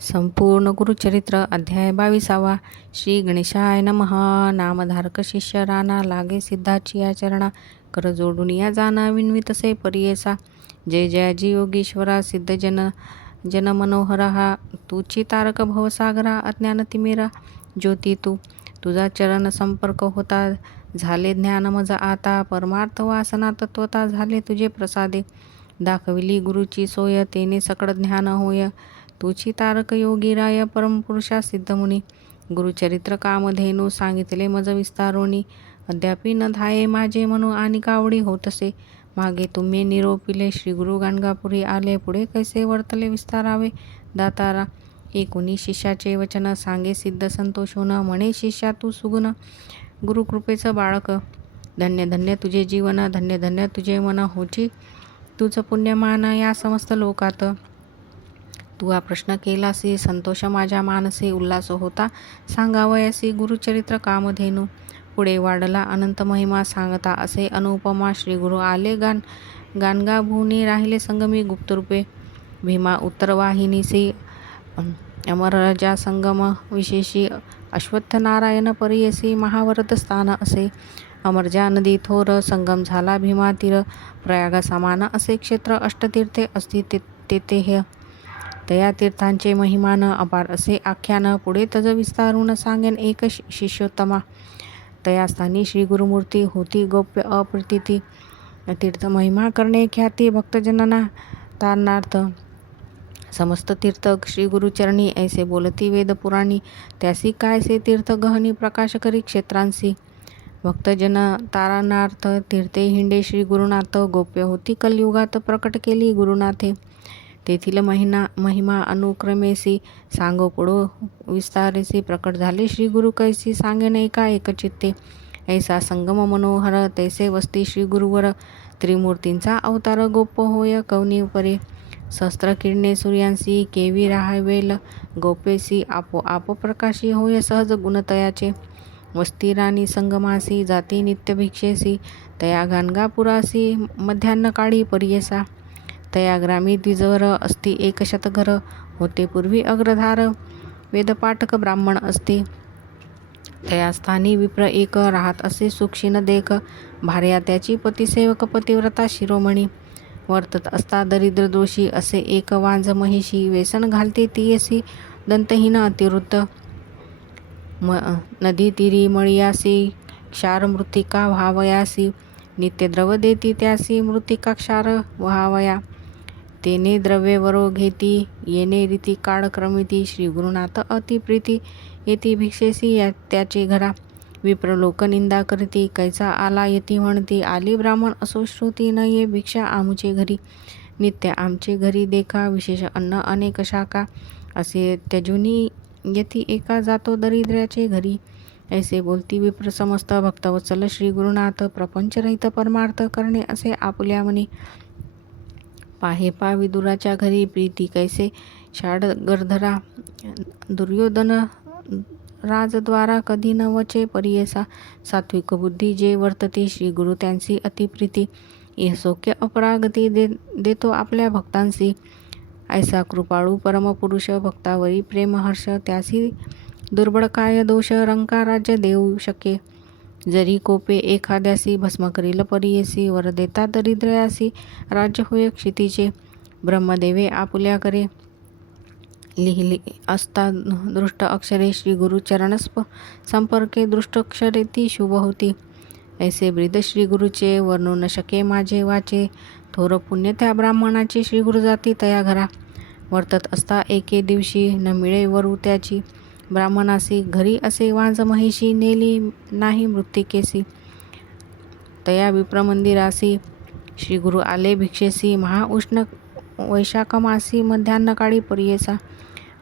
संपूर्ण गुरुचरित्र अध्याय बावीसावा. श्री गणेशाय नमः नामधारक शिष्य राणा लागे सिद्धाची आचरणा. कर जोडून या जाना तसे परियेसा. जय जयाजी योगीश्वरा सिद्ध जन जन हा तुची तारक भवसागरा अज्ञान तिमिरा ज्योती तू तुझा चरण संपर्क होता. झाले ज्ञान मज आता. परमार्थ वासना तत्वता झाले तुझे प्रसादे. दाखविली गुरुची सोय तेने सकळ ज्ञान होय. तुची तारक योगी राय परमपुरुषा सिद्धमुनी. गुरुचरित्र कामधेनू सांगितले मज विस्तारोनी. अद्यापि न धाये माझे म्हणू आणि कावडी होतसे. मागे तुम्ही निरोपिले श्री गुरु गाणगापुरी आले पुढे कैसे वर्तले विस्तारावे? दातारा एकुणी शिष्याचे वचन सांगे सिद्ध संतोष म्हणे शिष्या तू सुगुण. गुरुकृपेचं बाळक धन्य धन्य तुझे जीवन धन्य धन्य तुझे मन होची. तुझं पुण्यमान या समस्त लोकात. तू हा प्रश्न केलासी संतोष माझ्या मानसी उल्लास होता. सांगावयासी गुरुचरित्र कामधेनू. पुढे वाढला अनंत महिमा सांगता असे अनुपमा श्रीगुरु आले गान गानगा भूनी राहिले संगमी गुप्तरूपे. भीमा उत्तरवाहिनीसी अमरजा संगम विशेषी अश्वत्थनारायण परियसी महावरत स्थान असे. अमरजा नदी थोर संगम झाला भीमा तीर प्रयाग समान असे क्षेत्र अष्टतीर्थे असती ते तेथे हे. तया तीर्थांचे महिमान अपार असे आख्यान पुढे तज विस्तारून सांगेन एक शिष्योत्तमा. तया स्थानी श्री गुरुमूर्ती होती गोप्य अप्रतिती. तीर्थ महिमा करणे ख्याती भक्तजनना. तारणार्थ समस्त तीर्थ श्री गुरुचरणी ऐसे बोलती वेद पुराणी त्यासी कायसे तीर्थ गहनी प्रकाश करी क्षेत्रांसी. भक्तजन तारणार्थ तीर्थे हिंडे श्री गुरुनाथ गोप्य होती कलयुगात प्रकट केली गुरुनाथे. तेथील महिना महिमा अनुक्रमेसी सांगो पुढो विस्तारेसी प्रकट झाले. श्री गुरु कैसी सांगे नाही का एकचित्ते ऐसा संगम मनोहर तैसे वस्ती श्री गुरुवर. त्रिमूर्तींचा अवतार गोप होय कवनी परे सहस्त्र किरणे सूर्यांसी केवी राहावेल. गोपेसी आपो आप प्रकाशी होय सहज गुणतयाचे. वस्ती राणी संगमासी जाती नित्य भिक्षेसी. तया गानगापुरासी मध्यान्न काळी परियेसा. तया ग्रामी द्विजवर अस्ति एकशतघर होते पूर्वी अग्रधार वेदपाठक ब्राह्मण असते। तया स्थानी विप्र एक राहत असे सुक्षीण देख भार्या त्याची पतिसेवक पतिव्रता शिरोमणी। वर्तत असता दरिद्र दोषी असे एक वांज महिषी व्यसन घालते तियसी दंतहीन अतिवृत्त। म नदी तिरी मळियासी क्षार मृतिका व्हावयासी नित्यद्रव देती त्यासी मृत्तिका क्षार व्हावया। तेने द्रव्यवरो घेती येणे रीती काळक्रमिती श्री गुरुनाथ अतिप्रीती येती भिक्षेसी या त्याचे घरा. विप्रलोक निंदा करती कैसा आला येती म्हणती आली ब्राह्मण असो श्रुती न ये भिक्षा आमुचे घरी. नित्य आमचे घरी देखा विशेष अन्न अनेक शाखा. असे त्यजुनी येती एका जातो दरिद्र्याचे घरी. ऐसे बोलती विप्र समस्त भक्तवत्सल श्री गुरुनाथ प्रपंचरहित परमार्थ करणे असे आपुल्या म्हणे पाहे पा विदुराच्या घरी प्रीती कैसे शाड गर्धरा. दुर्योधन राजद्वारा कधी न वचे परियसा. सात्विक बुद्धी जे वर्तते श्री गुरु त्यांची अतिप्रीती यशोक्य अपरागती दे देतो आपल्या भक्तांशी. ऐसा कृपाळू परमपुरुष भक्तावरी प्रेमहर्ष त्यासी दुर्बळ काय दोष रंका राज्य देऊ शके. जरी कोपे एखाद्यासी भस्म करील परियसी वर देता दरिद्रयासी राज्य होय क्षितीचे ब्रह्मदेवे आपुल्या लिहिले असता दृष्ट अक्षरे श्री गुरुचरणस्प संपर्के दृष्टक्षरे ती शुभ होती. ऐसे ब्रिद श्री गुरुचे वर्णू न शके माझे वाचे थोर पुण्य त्या ब्राह्मणाचे श्री गुरु जाती तया घरा वर्तत असता एके दिवशी न मिळे वरू त्याची. ब्राह्मणासी घरी असे वांज महिषी नेली नाही मृत्तिकेसी तया विप्रमंदिरासी श्री गुरु आले भिक्षेसी महाउष्ण वैशाखमासी मध्यान्नकाळी परियेसा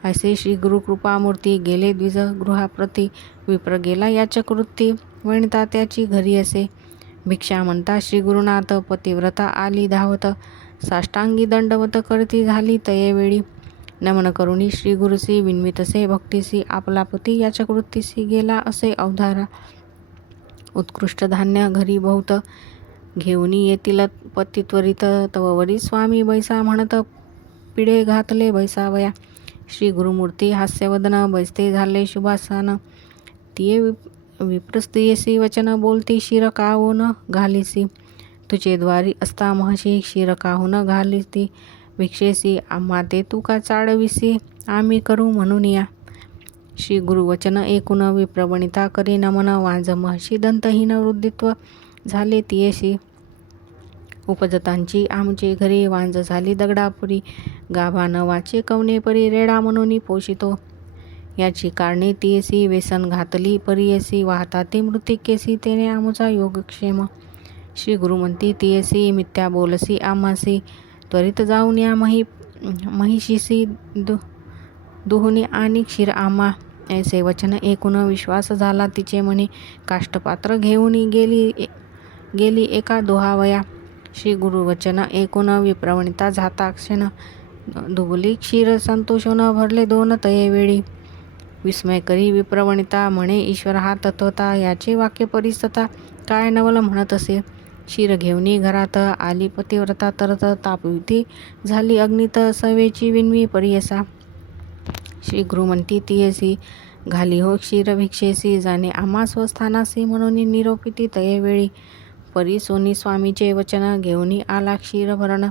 असे श्री गुरु कृपामूर्ती गेले द्विज गृहाप्रती विप्र गेला याच्या कृती वणता त्याची घरी असे. भिक्षा म्हणता श्री गुरुनाथ पतिव्रता आली धावत. साष्टांगी दंडवत करती झाली तयेवेळी. नमन करुणी श्री गुरुसी विन्वितसे भक्तीसी आपला पती याच्या कृतीसी गेला असे अवधारा. उत्कृष्ट धान्य घरी बहुत घेऊनी येतील पती त्वरित तववरी स्वामी बैसा म्हणत पिढे घातले बैसावया. श्री गुरुमूर्ती हास्यवदन बैसते झाले शुभासन. तिये विप्रस्तियसी वचन बोलती शिर काहून घालीसी. तुझे द्वारी असता महशी शिर काहून घालीती भिक्षेसी आम्हा ते चाळविसी चाडविसी आम्ही करू म्हणून या. श्री गुरुवचन एकूण विप्रवणिता करी नमन वांज महशी दंतहीन वृद्धित्व झाले तियेशी उपजतांची आमचे घरी वांज झाली दगडापुरी गाभा न वाचे कवने परी रेडा म्हणून पोषितो. याची कारणे तियेसी व्यसन घातली परियसी वाहता ते मृतिकेसी तेने आमचा योगक्षेम. श्री गुरुमंती तियेसी मिथ्या बोलसी आम्हासी त्वरित जाऊन या मही महिषीसी दु दुहुनी आणि क्षीर आमा ऐसे वचन एकूण विश्वास झाला. तिचे म्हणे काष्टपात्र घेऊन गेली गेली एका दोहावया. श्री गुरुवचन एकूण विप्रवणिता जाता क्षण दुबली क्षीर संतोषून भरले दोन तयेवेळी. विस्मय करी विप्रवणिता म्हणे ईश्वर हा तत्वता याचे वाक्य परिस्तता काय नवल म्हणत असे? क्षीर घेऊनी घरात. आली पतिव्रता तरत तापविती झाली अग्नित सवेची विनवी परियसा. श्री गुरुमंती तियसी घाली हो क्षीर भिक्षेसी जाणे आम्हा स्वस्थानासी म्हणून निरोपिती तयेवेळी. परी सोनी स्वामीचे वचन घेऊनी आला क्षीर भरण.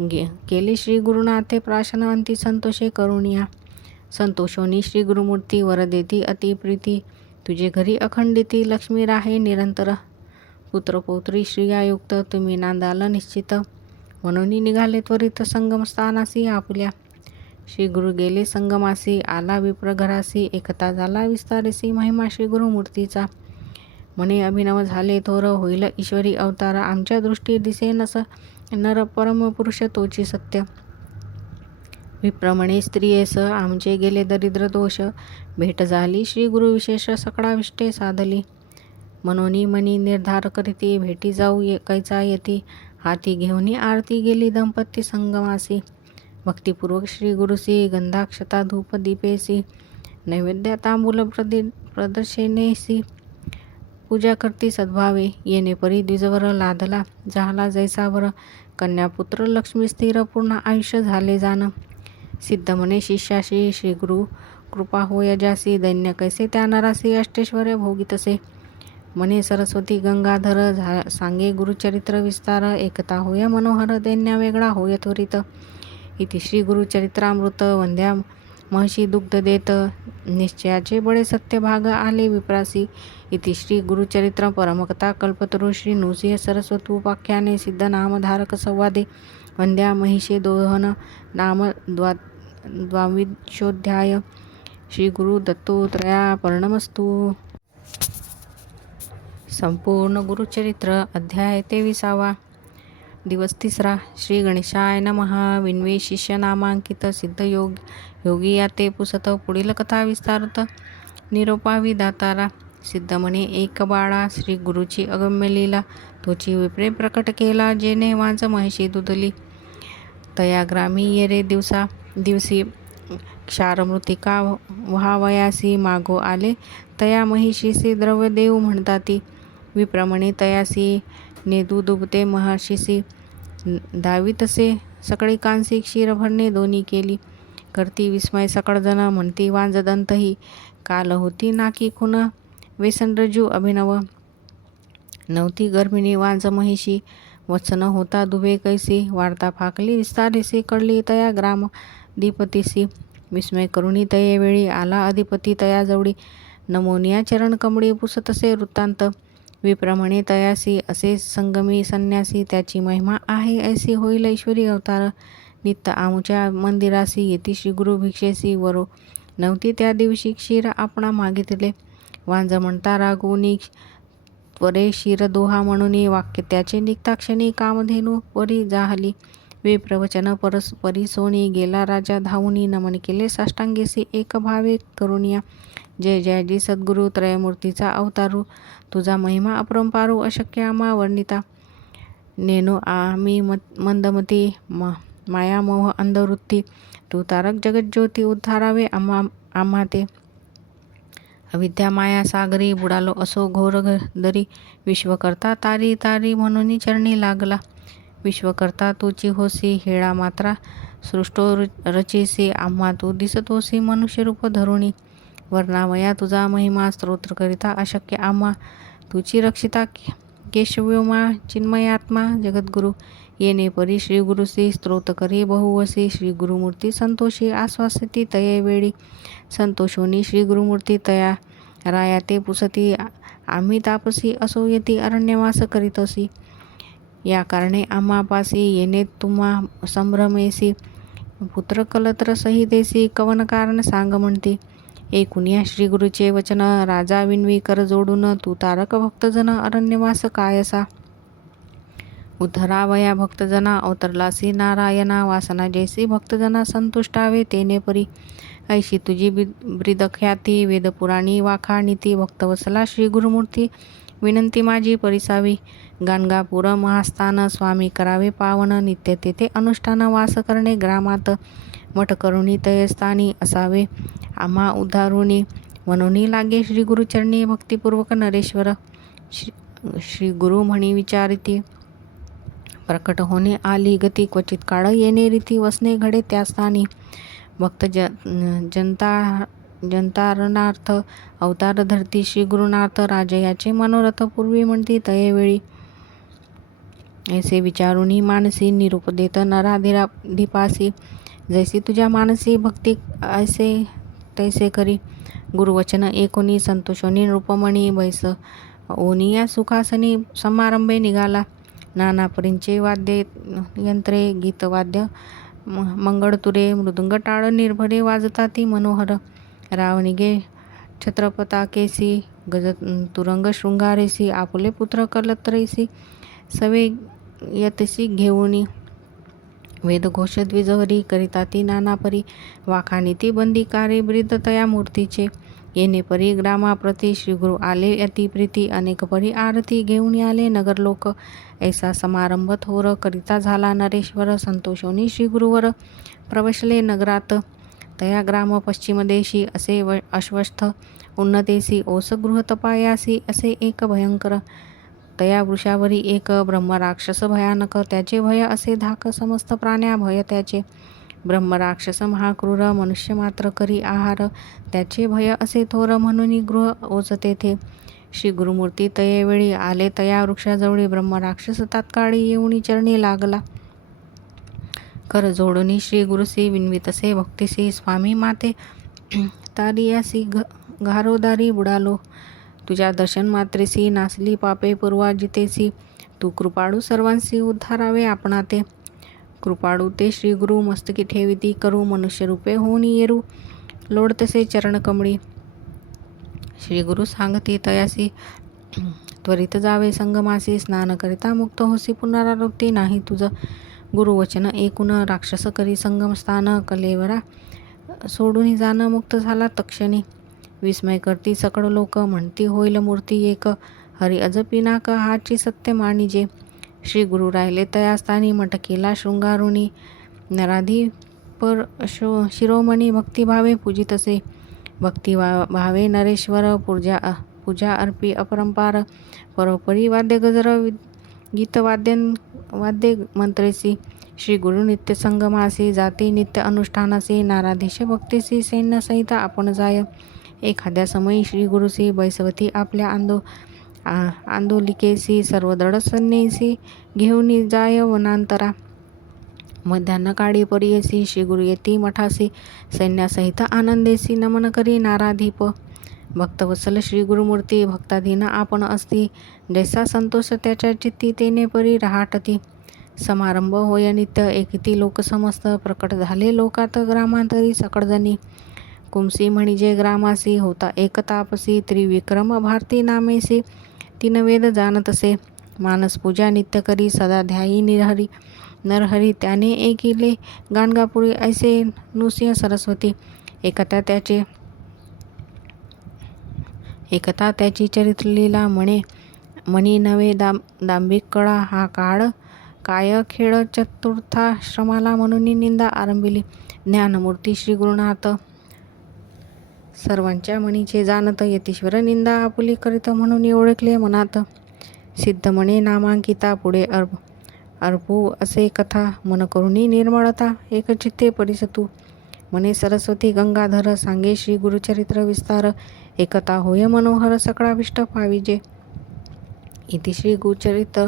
गे केले श्री गुरुनाथे प्राशन अंती संतोषे करुणिया संतोषोनी श्री गुरुमूर्ती वर देती अतिप्रीती. तुझे घरी अखंडिती लक्ष्मी राहे निरंतर. पुत्रपौत्री श्रियायुक्त तुम्ही नांदाल निश्चित. म्हणून निघाले त्वरित संगमस्थानासी आपल्या. श्री गुरु गेले संगमासी आला विप्र घरासी एकता झाला विस्तारसी महिमा श्री गुरुमूर्तीचा. म्हणे अभिनव झाले थोर होईल ईश्वरी अवतार आमच्या दृष्टी दिसे नस नर परम पुरुष तोची सत्य. विप्रमणे स्त्रियेस आमचे गेले दरिद्र दोष. भेट झाली श्री गुरु विशेष सकळाविष्टे साधली. मनोनी मनी निर्धार करीती भेटी जाऊ ये कैचा येती? हाती घेऊनही आरती गेली दंपती संगमासी. भक्तिपूर्वक श्री गुरुसी गंधाक्षता धूप दीपेसी नैवेद्या तांबूल प्रदि प्रदर्शनेसी पूजा करती सद्भावे. येणे परी द्विजवर लादला. झाला जैसावर. कन्यापुत्र लक्ष्मी स्थिर पूर्ण आयुष्य झाले जाण. सिद्धमने शिष्याशी श्री गुरु कृपा होय जासी दैन्य कैसे त्या नरासी अष्टेश्वर भोगितसे. म्हणे सरस्वती गंगाधर झा सांगे गुरुचरित्र विस्तार एकता होय मनोहर दैन्या वेगळा होय त्वरित. इति श्री गुरुचरित्रामृत वंद्या महर्षी दुग्ध देत निश्चयाचे बळे सत्य भाग आले विप्रासी. इति श्री गुरुचरित्र परमकथा कल्पतरु श्री नृसिंह सरस्वतोपाख्याने सिद्ध नामधारक संवादे. वंद्या महिषे दोहन नाम द्वा द्वाविशोध्याय. श्री गुरु दत्तोत्रया पर्णमस्तू. संपूर्ण गुरुचरित्र अध्याय तेविसावा. दिवस तिसरा. श्री गणेशाय नमहा विन्वे शिष्य नामांकित सिद्ध योग योगी या ते पुसत पुढील कथा विस्तारत. निरोपावी दातारा सिद्धमणे एक बाळा श्री गुरुची अगम्य लीला. तोची विप्रे प्रकट केला जेने वांच महिषी दुधली. तया ग्रामी येरे दिवसा. दिवशी क्षारमृतिका व्हावयासी. मागो आले तया महिषीसी द्रव्य देऊ म्हणताती. विप्रमणे तयासी नेदू दुबते महर्षीसी दावीतसे सकळी कांसी क्षीरभरणे दोन्ही केली. करती विस्मय सकळजण म्हणती वांजदंतही काल होती नाकी खुन रजू अभिनव. नव्हती गर्भिणी वांज महिषी. वचन होता दुबे कैसी वार्ता फाकली विस्तारिसी कळली तया ग्राम दीपतीसी विस्मय करुणी तये वेळी आला अधिपती तयाजवळी नमोनिया चरण कमळी पुसतसे वृत्तांत. विप्रमणे तयासी असे संगमी संन्यासी त्याची महिमा आहे ऐसी होईल ऐश्वरी अवतार. नित्य आमच्या मंदिरासी येती श्री गुरु भिक्षेसी वरो. नव्हती त्या दिवशी क्षीर आपणा मागितले. वांज म्हणता रागोनी त्वरे शिर दोहा म्हणून वाक्य त्याचे निघता क्षणी कामधेनू वरी जाहली. वे प्रवचन परस सोनी गेला राजा धावुनी नमन केले. साष्टांगेसी एक भावे करुणिया. जय जय जी सद्गुरु त्रयमूर्तीचा अवतारू. तुझा महिमा अपरंपारू अशक्य आमा वर्णिता. नेनो आम्ही मंदमती म मायामोह अंधवृत्ती. तू तारक जगज्योती उद्धारावे आम्हा आम्हा ते. अविद्या माया सागरी बुडालो असो घोर दरी विश्वकर्ता तारी तारी म्हणून चरणी लागला. विश्वकर्ता तुची होसी हेळा मात्रा सृष्टो रु- रचिसी आम्हा तू दिसतोसी मनुष्यरूप धरुणी. वर्णावया तुझा महिमा स्तोत्र करिता अशक्य आम्हा तुची रक्षिता केशव्योमा चिन्मयात्मा जगद्गुरु. येणे परी श्री गुरुसी करी बहुवसी श्रीगुरुमूर्ती संतोषी आश्वासती तये वेळी. संतोषोनी श्रीगुरुमूर्ती तया राया ते पुसती आम्ही तापसी असो येती अरण्यवास करीतसी. या कारणे आम्हापासी येणे तुम्हा संभ्रमेसी पुत्र कलत्र सहितेसी कवन कारण सांग म्हणते. ऐकुनिया श्री गुरुचे वचन राजा विनवी कर जोडून तू तारक भक्तजन अरण्यवास कायसा. उद्धरावया भक्तजना अवतरलासी नारायणा वासना जैसी भक्तजना संतुष्टावे तेने परी. ऐशी तुझी ब्रिदख्याती वेदपुराणी वाखाणीती भक्तवसला श्री गुरुमूर्ती विनंती माझी परिसावी. गाणगापूर महास्थान स्वामी करावे पावन नित्य तेथे अनुष्ठान वास करणे ग्रामात. मठ करुणी तयस्थानी असावे. आम्हा उद्धारुणी म्हणून लागे श्री गुरुचरणी भक्तिपूर्वक नरेश्वर. श्री श्री गुरु म्हणी विचारिती. प्रकट होणे आली गती क्वचित काळ येणे रीती वसणे घडे त्या स्थानी. भक्त ज जनता जनतारणार्थ अवतार धरती श्री गुरुनाथ राजयाचे मनोरथ पूर्वी म्हणती तयेवेळी ऐसे विचारूनही मानसी निरूप देत नराधिरा जैसी तुझ्या मानसी भक्ती ऐसे तैसे करी. गुरुवचन एकोणी संतोषोनी रूपमणी बैस. ओनिया सुखासनी समारंभे निघाला. नाना परींचे वाद्य यंत्रे गीतवाद्य म- मंगळतुरे मृदुंग टाळ निर्भरे वाजता ती मनोहर. रावणिगे छत्रपताकेसी गज तुरंग शृंगारेसी आपुले पुत्र कलत्रेसी सवे यतसी घेऊनी वेदघोषद्विजहरी करिता ती नानापरी वाखाणी ती बंदीकारे ब्रिदतया मूर्तीचे. येणे परी ग्रामाप्रती श्रीगुरु आले अति प्रीती अनेक परी आरती घेऊन आले नगरलोक ऐसा समारंभ थोर करिता झाला नरेश्वर संतोषोनी श्रीगुरुवर. प्रवेशले नगरात तया ग्राम पश्चिमदेशी असे व अश्वस्थ उन्नतेसी ओस गृह तपायासी असे एक भयंकर तया वृषावरी एक ब्रह्मराक्षस भयानक त्याचे भय असे धाक समस्त प्राण्या भय त्याचे. ब्रह्मराक्षस महाक्रूर मनुष्य मात्र करी आहार त्याचे भय असे थोर म्हणून गृह ओच तेथे. श्री गुरुमूर्ती तयेवेळी आले तया वृक्षाजवळी ब्रह्मराक्षस तात्काळी येऊनी चरणी लागला. कर जोडणी श्री गुरुसी विनवितसे भक्तिसी स्वामी माते। तारियासी घ घारोदारी बुडालो। तुझ्या दर्शन मात्रेसी नासली पापे पूर्वाजितेसी तू कृपाळू सर्वांसी उद्धारावे आपणा ते कृपाळू ते श्री गुरु मस्तकी ठेविती करू मनुष्यरूपे होऊन येरू। लोडतसे चरण कमळी। श्री गुरु सांगती तयासी। त्वरित जावे संगमासी स्नान करिता मुक्त होसी पुनरावृत्ती नाही तुझं। गुरुवचन एकूण राक्षस करी संगमस्थान कलेवरा सोडून जाणं मुक्त झाला तक्षणी. विस्मय करती सकळ लोक म्हणती होईल मूर्ती एक. हरी अजपिनाक हाची सत्य मानिजे श्री गुरु राहिले तयास्थानी मटकीला शृंगारुणी नराधी पर शो शिरोमणी भक्तिभावे पूजितसे भक्तिभा भावे नरेश्वर पूजा पूजा अर्पी अपरंपार. परोपरी वाद्य गजर गीतवाद्यं वाद्य मंत्रेसी श्री गुरु नित्य संगमासी जाती नित्य अनुष्ठानासी नाराधीश भक्तीसी सैन्यसहित आपण जाय. एखाद्या समयी श्री गुरुसी बैसवती आपल्या आंदो आ- आंदोलिकेसी सर्व दडसन्यसी घेऊन जाय वनांतरा. मध्यान्ह काळी परियसी श्री गुरु येती मठासी सैन्यासहित आनंदेसी नमन करी नाराधीप. भक्तवत्सल श्री गुरुमूर्ती भक्ताधीन आपण असती जैसा संतोष त्याच्या चित्ती तेने परी रहाटती. समारंभ होय नित्य एकिती लोक समस्त प्रकट झाले लोकात ग्रामांतरी सकळजणी कुमसी म्हणजे ग्रामासी होता एकतापसी त्रिविक्रम भारती नामेसी. तीन वेद जाणतसे मानस पूजा नित्य करी सदा ध्यायी निरहरी. नरहरी त्याने एकिले गाणगापुरी ऐसे नृसिंह सरस्वती. एकता त्याचे एकता त्याची चरित्रलीला म्हणे. मणी नवे दाम दांभिक कळा हा काळ. काय खेळ चतुर्थाश्रमाला म्हणून निंदा आरंभिली. ज्ञानमूर्ती श्री गुरुनाथ सर्वांच्या मणीचे जाणत यतीश्वर निंदा आपुली करीत म्हणून ओळखले मनात. सिद्धमणे नामांकिता पुढे अर्भ अर्पू असे कथा. मन करुणी निर्मळता एकचित्ते परिसतू. मने सरस्वती गंगाधर सांगे श्री गुरुचरित्र विस्तार. एकता होय मनोहर सकळाभिष्ट पाविजे इति श्री गुरुचरित्र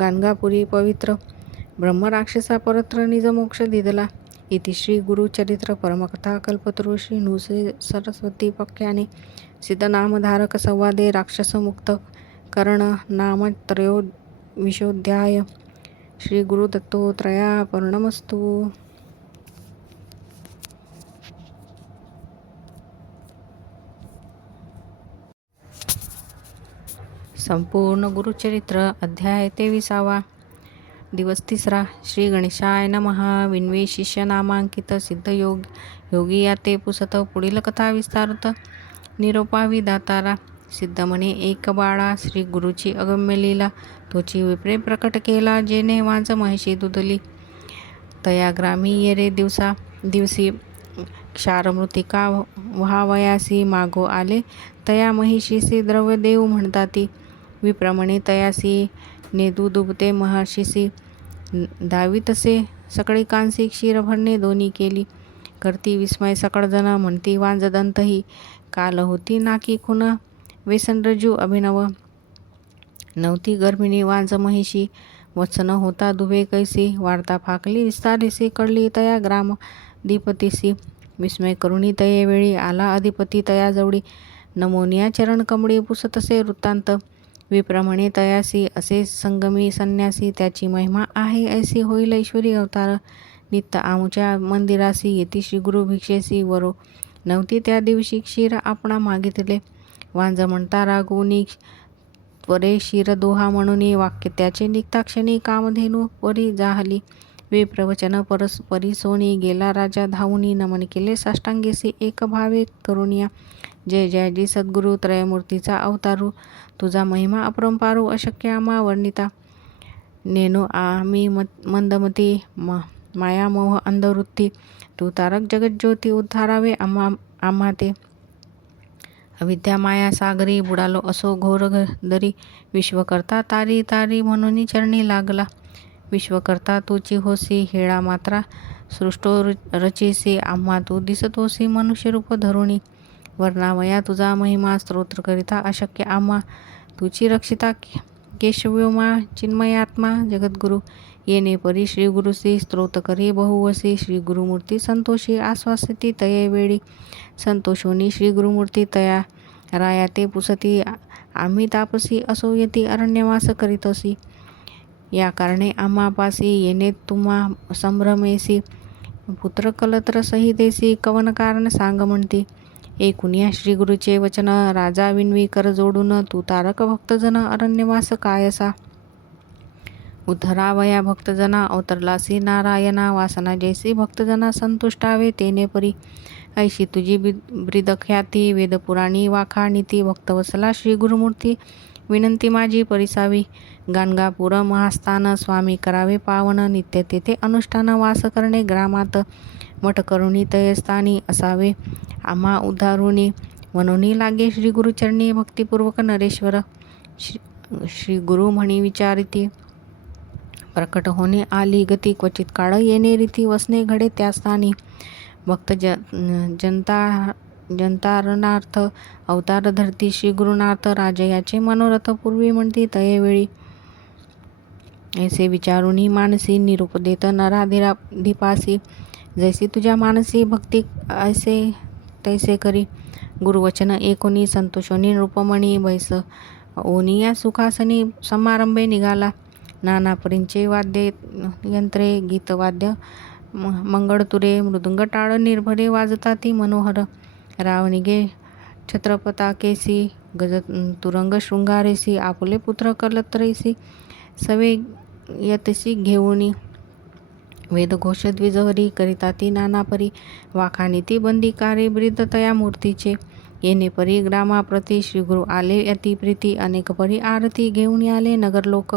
गाणगापुरी पवित्र ब्रह्मराक्षसा परत्र निज मोक्ष दिदला. इति श्री गुरुचरित्र परमकथा कल्पतरू श्री नृसे सरस्वती पक्याने सिद्धनामधारक संवादे राक्षसमुक्त कर्ण नाम त्रयो विशोध्याय. श्री त्रया पर्णमस्तु. संपूर्ण गुरुचरित्र अध्याय तेविसावा. दिवस तिसरा. श्री गणेशाय नमहा विन्वे शिष्य नामांकित सिद्ध योग योगी या ते पुसत पुढील कथा विस्तारत. निरोपावी दातारा सिद्ध एक बाळा श्री गुरुची अगम्य लीला. तोची विप्रे प्रकट केला जेने वाज महिषी दुधली. तया ग्रामी येरे दिवसा. दिवशी क्षारमृतिका व्हावयासी. मागो आले तया महिषीसी द्रव्यदेव म्हणताती. विप्रमणे तयासी नेदू दुबते महर्षीसी दावीतसे सकळी कांसी क्षीरभरणे दोन्ही केली. करती विस्मय सकळजण म्हणती वांजदंतही काल होती नाकी खुन रजू अभिनव. नव्हती गर्भिणी वांज महिषी. वत्सन होता दुबे कैसी वार्ता फाकली विस्तारिसी कळली तया ग्राम दीपतीसी विस्मय करुणी तये वेळी आला अधिपती तयाजवळी नमोनिया चरण कमळी पुसतसे वृत्तांत. विप्रमणे तयासी असे संगमी संन्यासी त्याची महिमा आहे ऐसी होईल ऐश्वरी अवतार. नित्य आमच्या मंदिरासी येती श्री गुरु भिक्षेसी वरो. नव्हती त्या दिवशी क्षीर आपणा मागितले. वांज म्हणता रागुनी त्वरे शिर दोहा म्हणून वाक्य त्याचे निघता क्षणी कामधेनू वरी जाहली. वे प्रवचन परस परिसोनी गेला राजा धावुनी नमन केले साष्टांगेसी एक भावे करुनिया जय जय जी सद्गुरु त्रयमूर्तीचा अवतारू. तुझा महिमा अपरंपारू अशक्य आम्हा वर्णिता. नेनो आम्ही मंदमती म मायामोह अंधवृत्ती. तू तारक जगज्योती उद्धारावे आम्हा आम्हा ते अविद्या माया सागरी बुडालो असो घोर दरी. विश्वकर्ता तारी तारी म्हणून चरणी लागला. विश्वकर्ता तुची होसी हेळा मात्रा. सृष्टो रचिसी आम्हा तू दिसतोसी मनुष्यरूप धरुणी. वर्णावया तुझा महिमा स्तोत्र करिता अशक्य आम्हा. तुची रक्षिता केशव्योमा चिन्मयात्मा जगद्गुरु. येणे परी श्रीगुरुसी गुरुसी करी बहुवसी श्री गुरुमूर्ती संतोषी आश्वासती तये वेळी. संतोषोनी श्री गुरुमूर्ती तया. राया ते पुसती आम्ही तापसी असो येती अरण्यवास करीतसी. या कारणे आम्हापासी येणे तुम्हा संभ्रमेसी. पुत्र कलत्र सहितेसी कवन कारण सांग म्हणती. एकुनिया श्रीगुरुचे वचन राजा विनवी कर जोडून तू तारक भक्तजन अरण्यवास कायसा उद्धरावया भक्तजना अवतरलासी नारायणा वासना जैसी भक्तजना संतुष्टावे तेने परी. ऐशी तुझी ब्रिदख्याती वेदपुराणी वाखाणीती भक्तवसला श्री गुरुमूर्ती. विनंती माझी परिसावी. गाणगापुर महास्थान स्वामी करावे पावन नित्य तेथे अनुष्ठान वास करणे ग्रामात. मठ करुणी तयस्थानी असावे आम्हा उद्धारुणी म्हणून लागे श्री गुरुचरणी भक्तिपूर्वक नरेश्वर श्री श्री गुरु म्हणी विचारिती प्रकट होणे आली गती क्वचित काळ येणे रीती वसणे घडे त्या स्थानी भक्त ज जनता जनतारणार्थ अवतार धरती श्री गुरुनाथ राजयाचे मनोरथ पूर्वी म्हणती तयेवेळी ऐसे विचारुनी मानसी निरूप देत नराधिरा दीपासी जैसी तुझ्या मानसी भक्ती ऐसे तैसे करी। गुरुवचन एकोणी संतोषोनी नृपमणी बैस ओनिया सुखासनी समारंभे निघाला। नाना परींचे वाद्य यंत्रे गीतवाद्य मंगळतुरे मृदुंग टाळ निर्भरे वाजता ती मनोहर। रावणिगे छत्रपताकेसी गज तुरंग शृंगारेसी आपुले पुत्र कलत्रेसी सवे यतसी घेऊनी। वेदघोष द्विजहरी करिता ती नानापरी वाखानी ती बंदीकारे ब्रिद तया मूर्तीचे. येणे परी ग्रामाप्रती श्रीगुरु आले यती प्रीती. अनेक परी आरती घेऊन आले नगरलोक.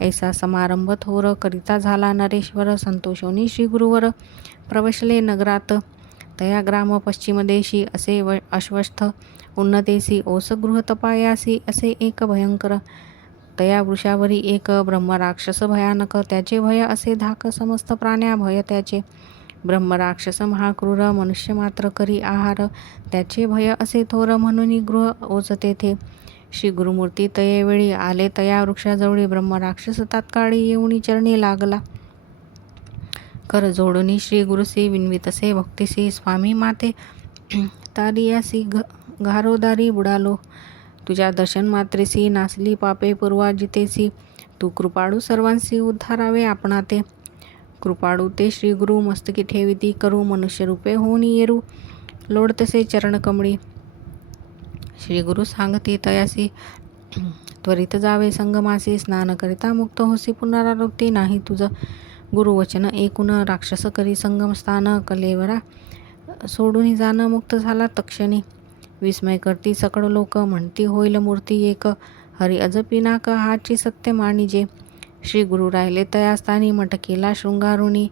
ऐसा समारंभ थोर करिता झाला नरेश्वर. संतोषोनी श्रीगुरुवर प्रवशले नगरात. तया ग्राम पश्चिमदेशी असे व अश्वस्थ. उन्नतेसी ओसगृह तपायासी असे एक भयंकर तया वृषावरी एक ब्रह्मराक्षस भयानक त्याचे भय असे धाक समस्त प्राण्या भय त्याचे ब्रह्मराक्षस महाक्रूर मनुष्य मात्र करी आहार त्याचे भय असे थोर म्हणून गृह ओच तेथे श्री गुरुमूर्ती तयेवेळी आले तया वृक्षाजवळी ब्रह्मराक्षस तात्काळी येऊनी चरणी लागला. कर जोडणी श्री गुरुसी विनवितसे भक्तिसी स्वामी माते तारियासी घ घारोदारी बुडालो. तुझ्या दर्शन मात्रेसी नासली पापे पूर्वाजितेसी तू कृपाळू सर्वांसी उद्धारावे आपणा ते कृपाळू ते श्री गुरु मस्तकी ठेविती करू मनुष्य रूपे होऊन येरू. लोडतसे चरणकमळी श्री गुरु सांगते तयासी. त्वरित जावे संगमासी स्नान करिता मुक्त होसी पुनरावृत्ती. नाही तुझं गुरुवचन एकूण राक्षस करी संगम स्थान कलेवरा. सोडून जाणं मुक्त झाला तक्षणी. विस्मय करती सकळ लोक म्हणती होईल मूर्ती एक. हरी अजपिनाक हाची सत्य मानिजे श्री गुरु राहिले तयास्थानी मटकेला शृंगारुणी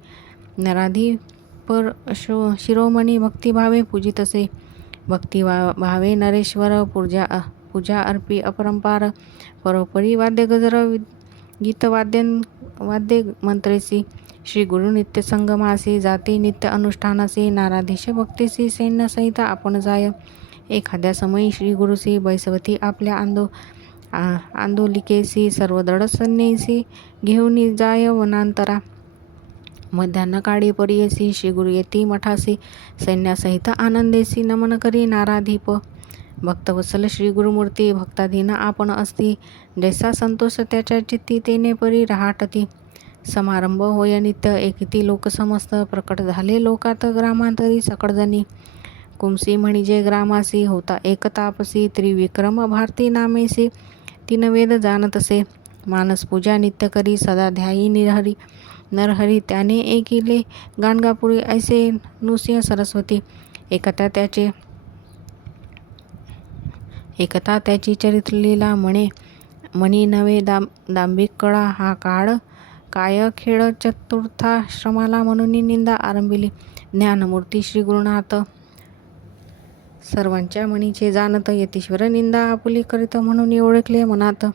नराधी पर शो शिरोमणी भक्तिभावे पूजितसे भक्तिभा भावे नरेश्वर पूजा पूजा अर्पी अपरंपार. परोपरी वाद्य गजर गीतवाद्य वाद्य मंत्रेसी. श्री गुरु नित्य संगमासी जाती नित्य अनुष्ठानासी नाराधीश भक्तीसी सैन्यसहिता आपण जाय. एखाद्या समयी श्री गुरुसी बैसवती आपल्या आंदो आंदोलिकेसी सर्व दड घेऊन जाय वनांतरा. मध्यान्ह काळी परियसी श्री गुरु येती मठासी सैन्यासहित आनंदेसी नमन करी नाराधीप. भक्तवत्सल श्री गुरुमूर्ती भक्ताधीन आपण असती जैसा संतोष त्याच्या चित्ती तेने परी रहाटती. समारंभ होय नित्य एकिती लोकसमस्त प्रकट झाले लोकात ग्रामांतरी सकळजणी कुमसी म्हणजे ग्रामासी होता एकतापसी त्रिविक्रम भारती नामेसी तीन वेद जाणतसे मानस पूजा नित्य करी सदा ध्यायी निरहरी नरहरी त्याने एकिले गाणगापुरी ऐसे नुसिंह सरस्वती एकता त्याचे एकता त्याची चरित्रलीला म्हणे मणी नवे दाम दांभिक कळा हा काळ काय खेळ चतुर्थाश्रमाला म्हणून निंदा आरंभिली ज्ञानमूर्ती श्री गुरुनाथ सर्वांच्या म्हणीचे जाणत यतीश्वर निंदा आपुली करीत म्हणून ओळखले मनात.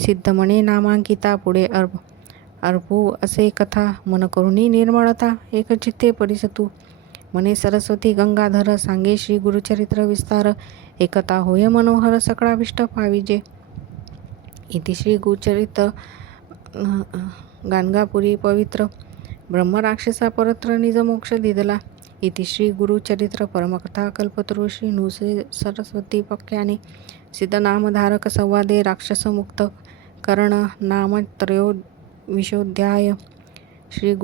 सिद्ध म्हणे नामांकिता पुढे अर्प. अर्पू असे कथा मन करुणी निर्मळता एकचित्ते परिसतू. म्हणे सरस्वती गंगाधर सांगे श्री गुरुचरित्र विस्तार. एकता होय मनोहर सकळाविष्ट पाविजे इति श्री गुरुचरित्र गाणगापुरी पवित्र. ब्रह्मराक्षसा परत्र निजमोक्ष दिदला. इति श्री गुरुचरित्र परमकथा कल्पतरू श्री नुसे सरस्वती पक्याने सिद्धनामधारक संवादे राक्षसमुक्त कर्ण नाम विशोध्याय श्री